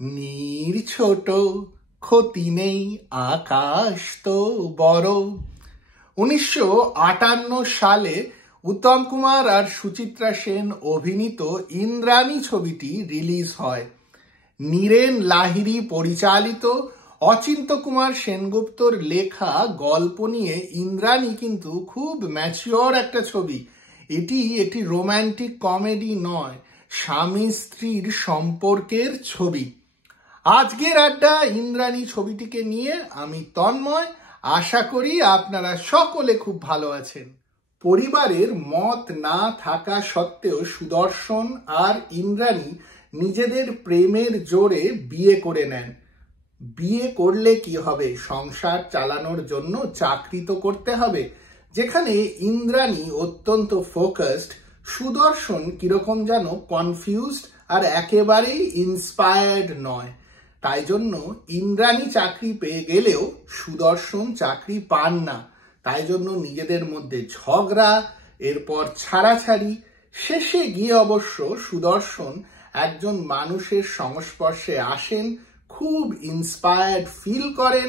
নীর ছোট ক্ষতি নেই আকাশ তো বড়। 1958 সালে উত্তম কুমার আর সুচিত্রা সেন অভিনীত ইন্দ্রাণী ছবিটি রিলিজ হয়। নীরেন লাহিড়ী পরিচালিত অচিন্ত কুমার সেনগুপ্তর লেখা গল্প নিয়ে ইন্দ্রাণী কিন্তু খুব ম্যাচিওর একটা ছবি। এটি একটি রোম্যান্টিক কমেডি নয়, স্বামী স্ত্রীর সম্পর্কের ছবি। আজকের আড্ডা ইন্দ্রাণী ছবিটিকে নিয়ে। আমি তন্ময়, আশা করি আপনারা সকলে খুব ভালো আছেন। পরিবারের মত না থাকা সত্ত্বেও সুদর্শন আর ইন্দ্রাণী নিজেদের প্রেমের জোরে বিয়ে করে নেন। বিয়ে করলে কি হবে, সংসার চালানোর জন্য চাকরি তো করতে হবে। যেখানে ইন্দ্রাণী অত্যন্ত ফোকাসড, সুদর্শন কিরকম যেন কনফিউজড আর একেবারেই ইন্সপায়ার্ড নয়। তাই জন্য ইন্দ্রাণী চাকরি পেয়ে গেলেও সুদর্শন চাকরি পান না। তাই জন্য নিজেদের মধ্যে ঝগড়া, এরপর ছাড়াছাড়ি। শেষে গিয়ে অবশ্য সুদর্শন একজন মানুষের সংস্পর্শে আসেন, খুব ইন্সপায়ার্ড ফিল করেন,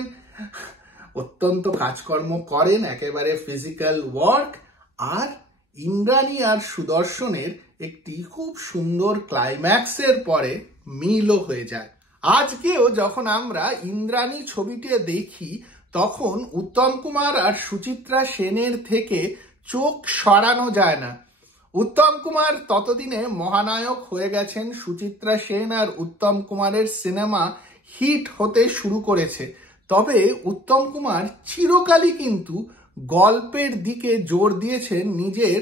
অত্যন্ত কাজকর্ম করেন, একেবারে ফিজিক্যাল ওয়ার্ক। আর ইন্দ্রাণী আর সুদর্শনের একটি খুব সুন্দর ক্লাইম্যাক্সের পরে মিলও হয়ে যায়। আজকেও যখন আমরা ইন্দ্রাণী ছবিটি দেখি তখন উত্তম কুমার আর সুচিত্রা সেনের থেকে চোখ সরানো যায় না। উত্তম কুমার ততদিনে মহানায়ক হয়ে গেছেন, সুচিত্রা সেন আর উত্তম কুমারের সিনেমা হিট হতে শুরু করেছে। তবে উত্তম কুমার চিরকালই কিন্তু গল্পের দিকে জোর দিয়েছেন নিজের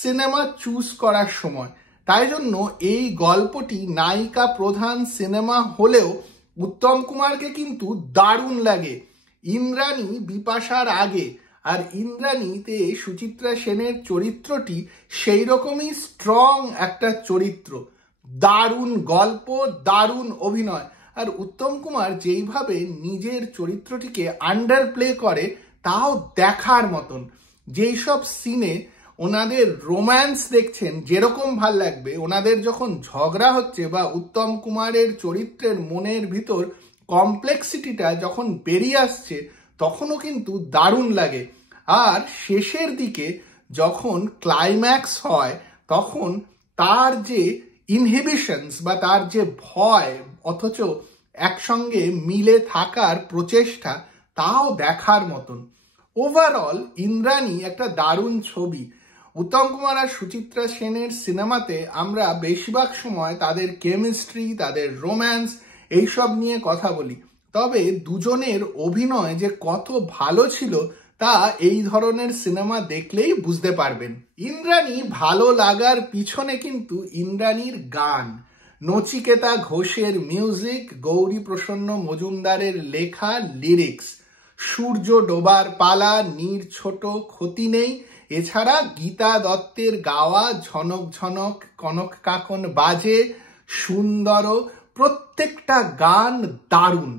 সিনেমা চুজ করার সময়। তাই জন্য এই গল্পটি নায়িকা প্রধান সিনেমা হলেও উত্তম কুমারকে কিন্তু দারুণ লাগে। ইন্দ্রাণী বিপাশার আগে, আর ইন্দ্রাণীতে সুচিত্রা সেনের চরিত্রটি সেই রকমই স্ট্রং একটা চরিত্র। দারুণ গল্প, দারুণ অভিনয়। আর উত্তম কুমার যেইভাবে নিজের চরিত্রটিকে আন্ডার প্লে করে তাও দেখার মতন। যেই সব সিনে ওনাদের রোম্যান্স দেখছেন যেরকম ভাল লাগবে, ওনাদের যখন ঝগড়া হচ্ছে বা উত্তম কুমারের চরিত্রের মনের ভিতর কমপ্লেক্সিটিটা যখন বেরিয়ে আসছে তখনও কিন্তু দারুণ লাগে। আর শেষের দিকে যখন ক্লাইম্যাক্স হয় তখন তার যে ইনহিবিশনস বা তার যে ভয় অথচ একসঙ্গে মিলে থাকার প্রচেষ্টা, তাও দেখার মতন। ওভারঅল ইন্দ্রাণী একটা দারুণ ছবি। উত্তম কুমার আর সুচিত্রা সেনের সিনেমাতে আমরা বেশিরভাগ সময় তাদের কেমিস্ট্রি, তাদের রোম্যান্স এইসব নিয়ে কথা বলি। তবে দুজনের অভিনয় যে কত ভালো ছিল তা এই ধরনের সিনেমা দেখলেই বুঝতে পারবেন। ইন্দ্রাণী ভালো লাগার পিছনে কিন্তু ইন্দ্রাণীর গান, নচিকেতা ঘোষের মিউজিক, গৌরী প্রসন্ন মজুমদারের লেখা লিরিক্স, সূর্য ডোবার পালা, নীর ছোট ক্ষতি নেই, এছাড়া গীতা দত্তের গাওয়া ঝনক ঝনক কনক কাকন বাজে, সুন্দর, প্রত্যেকটা গান দারুণ।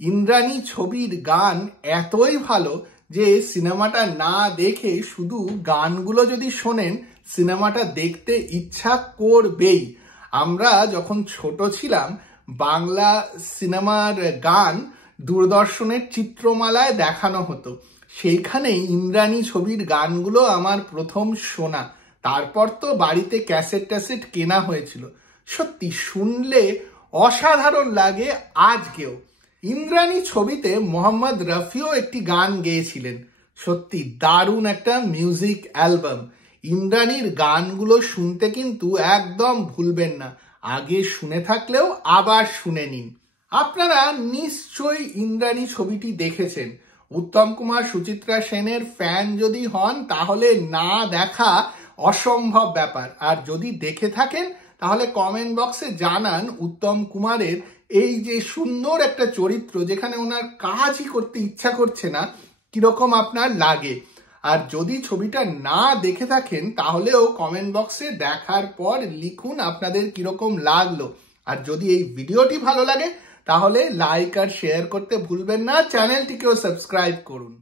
ইন্দ্রাণী ছবির গান এতই ভালো যে সিনেমাটা না দেখে শুধু গানগুলো যদি শোনেন সিনেমাটা দেখতে ইচ্ছা করবেই। আমরা যখন ছোট ছিলাম বাংলা সিনেমার গান দূরদর্শনের চিত্রমালায় দেখানো হতো, সেইখানে ইন্দ্রাণী ছবির গানগুলো আমার প্রথম শোনা। তারপর তো বাড়িতে ক্যাসেট ট্যাসেট কেনা হয়েছিল। সত্যি শুনলে অসাধারণ লাগে আজকেও। ইন্দ্রাণী ছবিতে মোহাম্মদ রফিও একটি গান গেয়েছিলেন। সত্যি দারুণ একটা মিউজিক অ্যালবাম। ইন্দ্রাণীর গানগুলো শুনতে কিন্তু একদম ভুলবেন না। আগে শুনে থাকলেও আবার শুনে নিন। আপনারা নিশ্চয়ই ইন্দ্রাণী ছবিটি দেখেছেন। উত্তম কুমার সুচিত্রা সেনের ফ্যান যদি হন তাহলে না দেখা অসম্ভব ব্যাপার। আর যদি দেখে থাকেন তাহলে কমেন্ট বক্সে জানান উত্তম কুমারের এই যে সুন্দর একটা চরিত্র যেখানে ওনার কাজই করতে ইচ্ছা করছে না, কিরকম আপনার লাগে। আর যদি ছবিটা না দেখে থাকেন তাহলেও কমেন্ট বক্সে দেখার পর লিখুন আপনাদের কিরকম লাগলো। আর যদি এই ভিডিওটি ভালো লাগে তাহলে লাইক আর শেয়ার করতে ভুলবেন না, চ্যানেলটিকেও সাবস্ক্রাইব করুন।